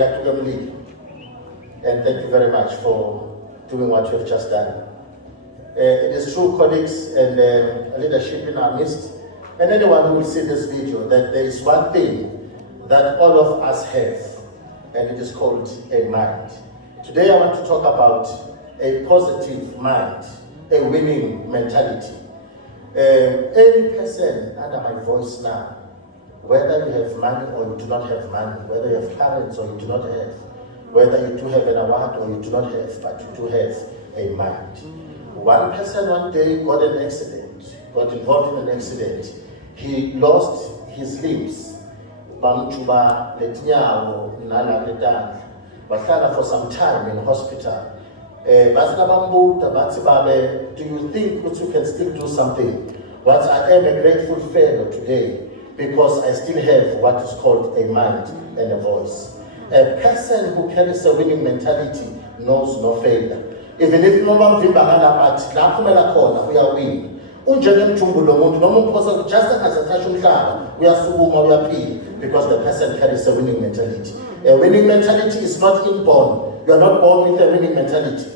And thank you very much for doing what you have just done. It is true, colleagues and leadership in our midst, and anyone who will see this video, that there is one thing that all of us have, and it is called a mind. Today I want to talk about a positive mind, a winning mentality. Any person under my voice now, whether you have money or you do not have money, whether you have parents or you do not have, whether you do have an award or you do not have, but you do have a mind. One person one day got an accident, got involved in an accident. He lost his limbs. Bamchuba letinyawo nalaletana. Bahlala for some time in hospital. Do you think that you can still do something? But I am a grateful fellow today because I still have what is called a mind and a voice. A person who carries a winning mentality knows no failure. Even if no one will we are winning. Just as we are because the person carries a winning mentality. A winning mentality is not inborn. You are not born with a winning mentality,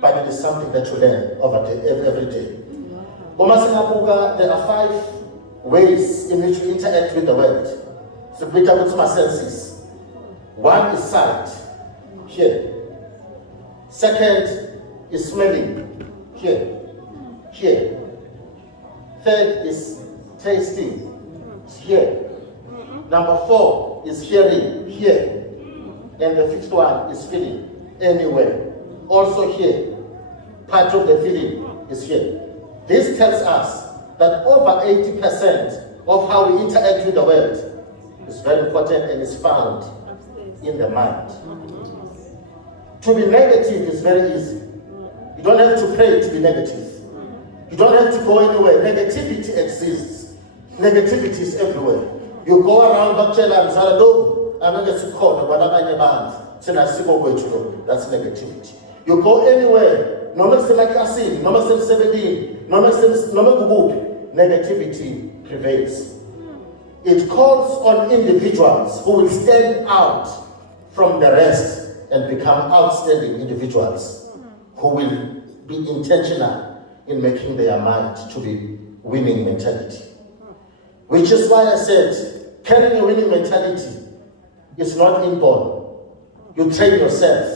but it is something that you learn every day. There are 5 ways in which we interact with the world. So we talk about my senses. 1 is sight, here. 2nd is smelling, here. 3rd is tasting, here. Number 4 is hearing, here. And the 5th one is feeling, anywhere. Also here. Part of the feeling is here. This tells us that over 80% of how we interact with the world is very important and is found in the mind. To be negative is very easy. You don't have to pray to be negative. You don't have to go anywhere. Negativity exists. Negativity is everywhere. You go around that's negativity. You go anywhere. Negativity prevails. It calls on individuals who will stand out from the rest and become outstanding individuals who will be intentional in making their mind to be winning mentality. Which is why I said, carrying a winning mentality is not inborn. You train yourself.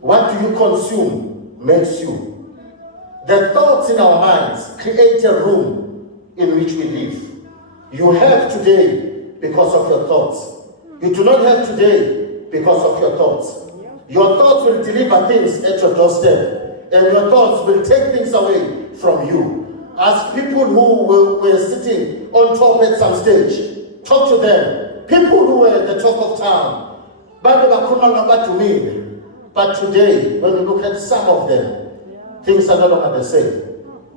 What do you consume makes you. The thoughts in our minds create a room in which we live. You have today because of your thoughts. You do not have today because of your thoughts. Your thoughts will deliver things at your doorstep, and your thoughts will take things away from you. Ask people who were sitting on top at some stage. Talk to them. People who were at the top of town. But today, when we look at some of them, things are no longer the same.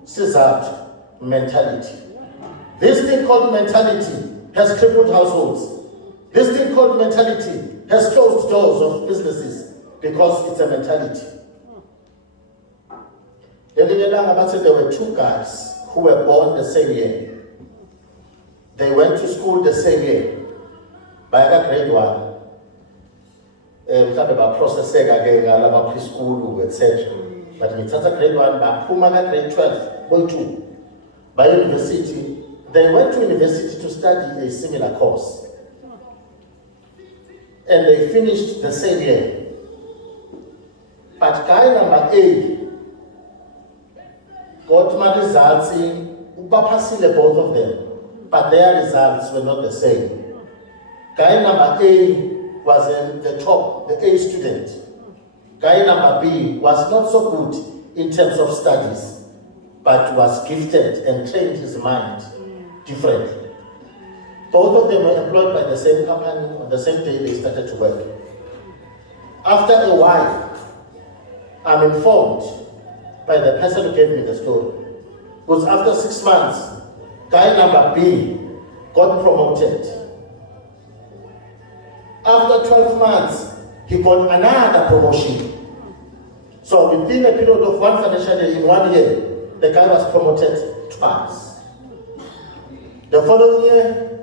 This is our mentality. This thing called mentality has crippled households. This thing called mentality has closed doors of businesses because it's a mentality. There were 2 guys who were born the same year. They went to school the same year. By grade 1. We talk about processing again, about preschool, etc. But we started grade 1, but grade 12, boy 2. By university, they went to university to study a similar course. And they finished the same year. But guy number 8 got my results in both of them, but their results were not the same. Guy number A was in the top, the A student. Guy number B was not so good in terms of studies, but was gifted and trained his mind differently. Both of them were employed by the same company on the same day they started to work. After a while, I'm informed by the person who gave me the story, because after 6 months, guy number B got promoted. After 12 months, he got another promotion. So within a period of 1 financial year, in 1 year, the guy was promoted twice. The following year,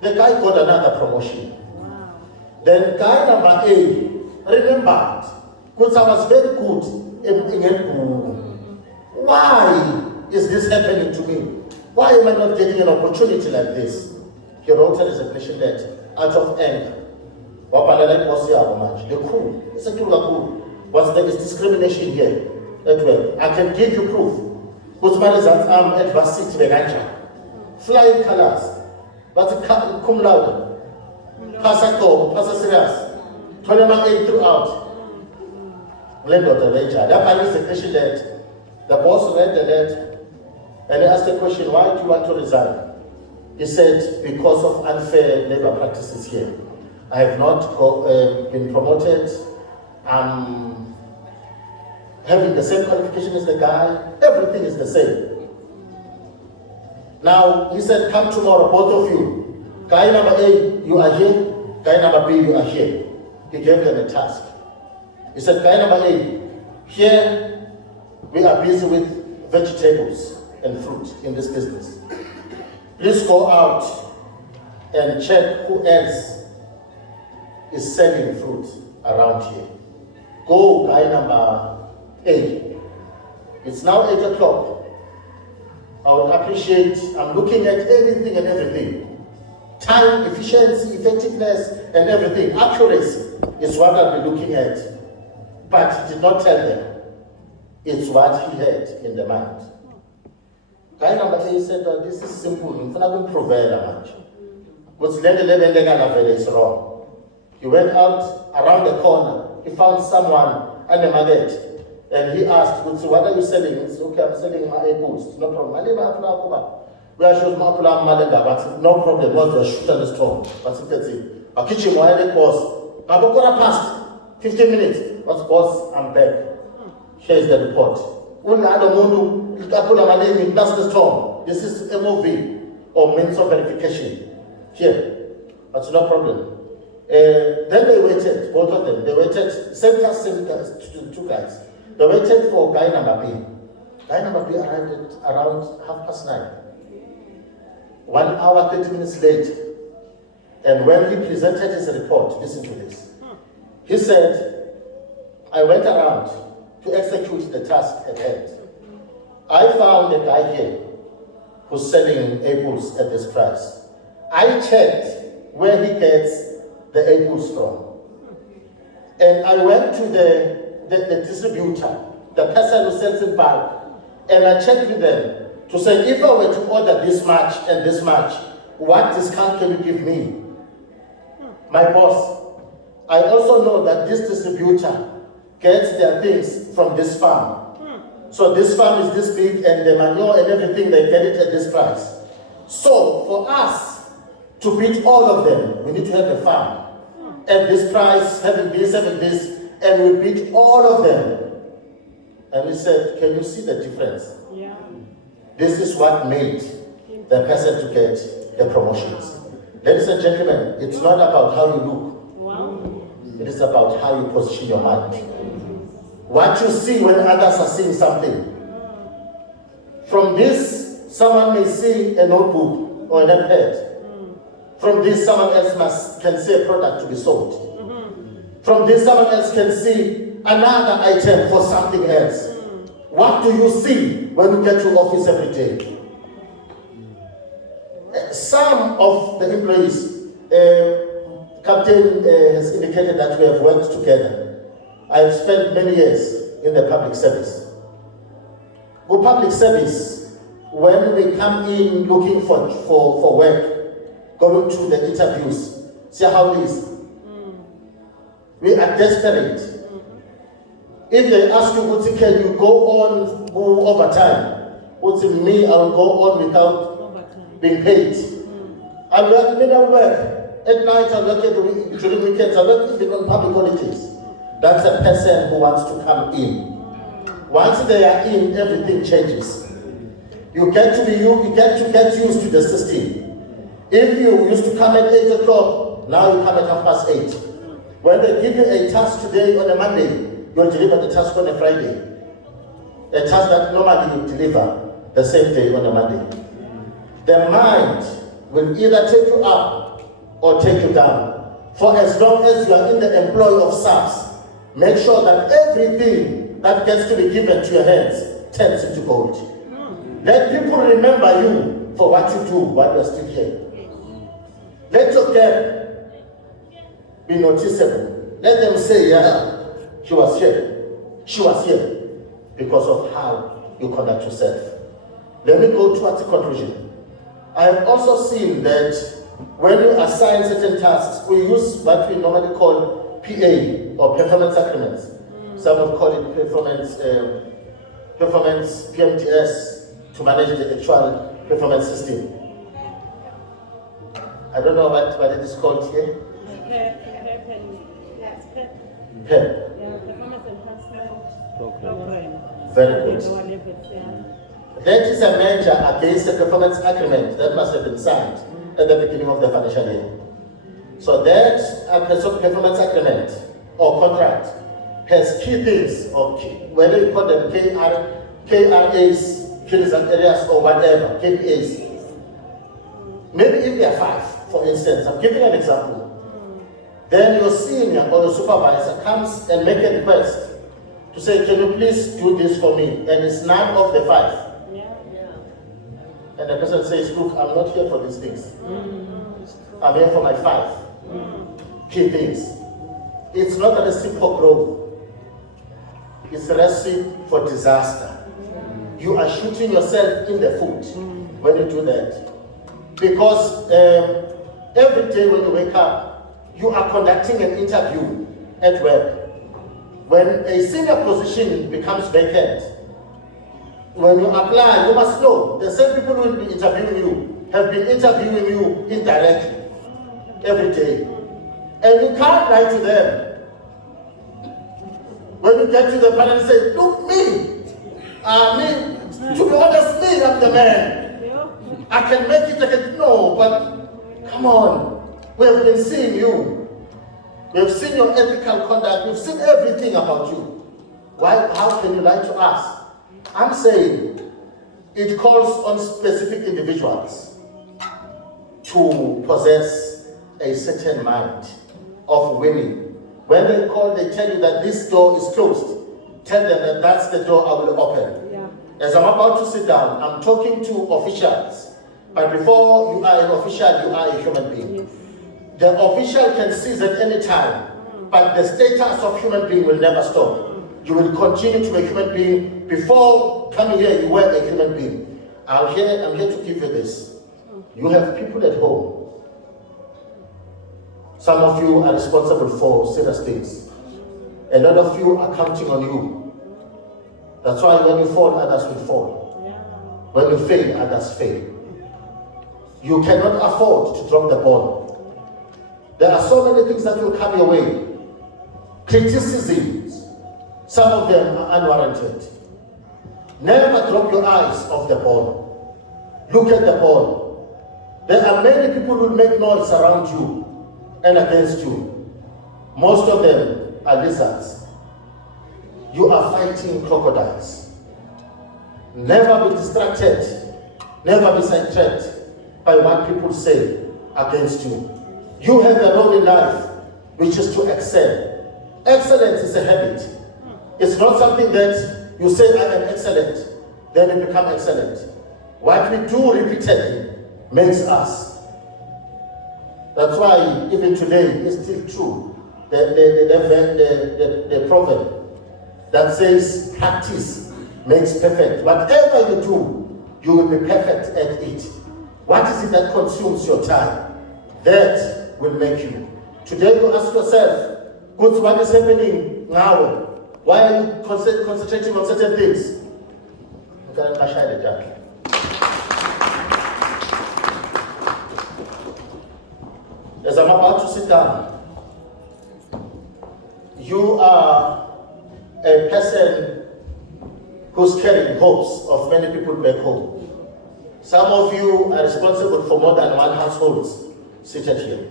the guy got another promotion. Wow. Then guy number A remembered, because I was very good in why is this happening to me? Why am I not getting an opportunity like this? He wrote a resignation letter out of anger. The cool. It's a cool. Was there is discrimination here? That way. I can give you proof. Because my results are adversity, flying colors. But cum laude. Pass serious. 28 throughout. Landlord the ranger. That my resignation letter. The boss read the letter and he asked the question, why do you want to resign? He said, because of unfair labor practices here. I have not been promoted. I'm having the same qualification as the guy. Everything is the same. Now, he said, come tomorrow, both of you. Guy number A, you are here. Guy number B, you are here. He gave them a task. He said, guy number A, here we are busy with vegetables and fruit in this business. Please go out and check who else is selling fruit around here. Go, guy number A. It's now 8 o'clock. I would appreciate, I'm looking at anything and everything. Time, efficiency, effectiveness, and everything. Accuracy is what I'll be looking at. But he did not tell them. It's what he had in the mind. Guy number A said, this is simple. I'm not going to but is wrong. He went out around the corner. He found someone at the market. And he asked, what are you selling? He said, okay, I'm selling my apples. No problem. We are showing my but no problem. What's the shoot on the store? What's it? I kitchen boss. I'm going to pass 15 minutes. What's boss? I'm back. Here's the report. That's the storm. This is MOV or means of verification. Here. That's no problem. Then they waited, both of them. They waited, same task, two guys. They waited for guy number B. Guy number B arrived at around 9:30. 1 hour, 30 minutes late. And when he presented his report, listen to this. He said, I went around to execute the task at hand. I found a guy here who's selling apples at this price. I checked where he gets the apples from. And I went to the distributor, the person who sells in bulk, and I checked with them to say, if I were to order this much and this much, what discount can you give me? My boss, I also know that this distributor gets their things from this farm. So this farm is this big and the manure and everything, they get it at this price. So for us to beat all of them, we need to have a farm at this price, having this, and we beat all of them. And we said, can you see the difference? Yeah. This is what made the person to get the promotions. Ladies and gentlemen, it's not about how you look. Wow. It is about how you position your mind. What you see when others are seeing something. From this, someone may see a notebook or an iPad. From this, someone else can see a product to be sold. From this, someone else can see another item for something else. What do you see when you get to office every day? Some of the employees, Captain has indicated that we have worked together. I've spent many years in the public service. With public service, when we come in looking for work, going to the interviews, see how it is. We are desperate. If they ask you, can you go overtime? What's me, I'll go on without being paid. I'll work at night, I'll work during weekends, I'll work even on public holidays. That's a person who wants to come in. Once they are in, everything changes. You get to get used to the system. If you used to come at 8 o'clock, now you come at 8:30. When they give you a task today on a Monday, you'll deliver the task on a Friday. A task that normally you deliver the same day on a Monday. The mind will either take you up or take you down. For as long as you are in the employ of SAPS, make sure that everything that gets to be given to your hands turns into gold. Let people remember you for what you do while you're still here. Let your gap be noticeable. Let them say, yeah, she was here. She was here because of how you conduct yourself. Let me go towards the conclusion. I have also seen that when you assign certain tasks, we use what we normally call PA or performance agreements. Some would call it performance PMDS to manage the actual performance system. I don't know what it is called here. PEP. Performance enhancement program. Very good. That is a measure against the performance agreement that must have been signed at the beginning of the financial year. So that performance agreement or contract has key things, or whether you call them KRAs, key result areas, or whatever, KPAs. Maybe if there are 5, for instance, I'm giving an example. Then your senior or your supervisor comes and make a request to say, can you please do this for me? And it's none of the 5. And the person says, look, I'm not here for these things. I'm here for my 5 key things. It's not a recipe for growth. It's a recipe for disaster. You are shooting yourself in the foot when you do that. Because every day when you wake up, you are conducting an interview at work. When a senior position becomes vacant, when you apply, you must know the same people who will be interviewing you have been interviewing you indirectly every day. And you can't lie to them. When you get to the panel and say, look, me, to be honest, me, I'm the man. I can make it, no, but come on. We have been seeing you. We have seen your ethical conduct. We've seen everything about you. How can you lie to us? I'm saying it calls on specific individuals to possess a certain mind of winning. When they call, they tell you that this door is closed. Tell them that that's the door I will open. Yeah. As I'm about to sit down, I'm talking to officials. But before you are an official, you are a human being. Yes. The official can seize at any time, but the status of human being will never stop. You will continue to be a human being. Before coming here, you were a human being. I'm here to give you this. You have people at home. Some of you are responsible for serious things. A lot of you are counting on you. That's why when you fall, others will fall. When you fail, others fail. You cannot afford to drop the ball. There are so many things that will come your way. Criticisms, some of them are unwarranted. Never drop your eyes off the ball. Look at the ball. There are many people who make noise around you and against you. Most of them are lizards. You are fighting crocodiles. Never be distracted. Never be sidetracked by what people say against you. You have a role in life, which is to excel. Excellence is a habit. It's not something that you say, I am excellent, then you become excellent. What we do repeatedly makes us. That's why even today it's still true. The proverb that says practice makes perfect. Whatever you do, you will be perfect at it. What is it that consumes your time? That will make you. Today you ask yourself, what is happening now? Why are you concentrating on certain things? As I'm about to sit down, you are a person who's carrying hopes of many people back home. Some of you are responsible for more than one household seated here.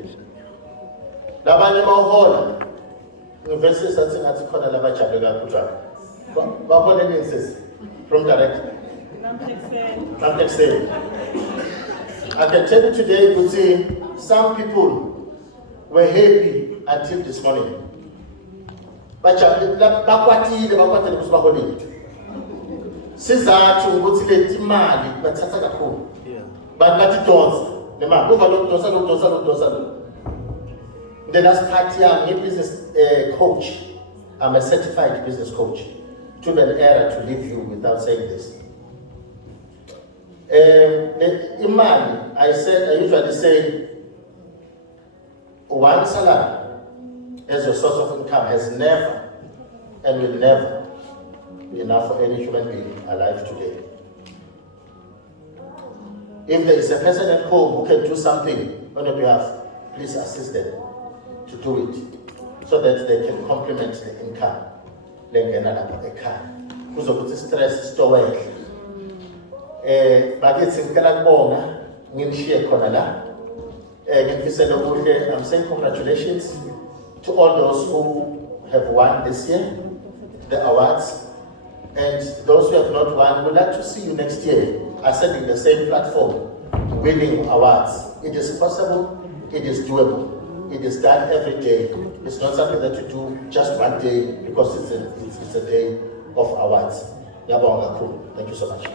Labanye mawuhola, university sathi ngathi khona labajabule kakhulu. Babone nini from director? I can tell you today, you see, some people were happy until this morning. Bakwatile ukuthi baholile. Sizathu ukuthi le imali bathatha kakhulu. Bathi donsa. Nemali kuva lo. The last part I'm a business coach. I'm a certified business coach. It would be an error to leave you without saying this. Imali, I usually say, one salary as your source of income has never and will never be enough for any human being alive today. If there is a person at home who can do something on your behalf, please assist them to do it so that they can complement the income. Kuzokuthi stress stowage. Bakithi ngicela kubonga nginishiye khona la. Ngifisela ukuthi I'm saying congratulations to all those who have won this year the awards, and those who have not won, we'd like to see you next year ascending the same platform, winning awards. It is possible, it is doable. It is done every day. It's not something that you do just one day because it's a day of awards. Thank you so much.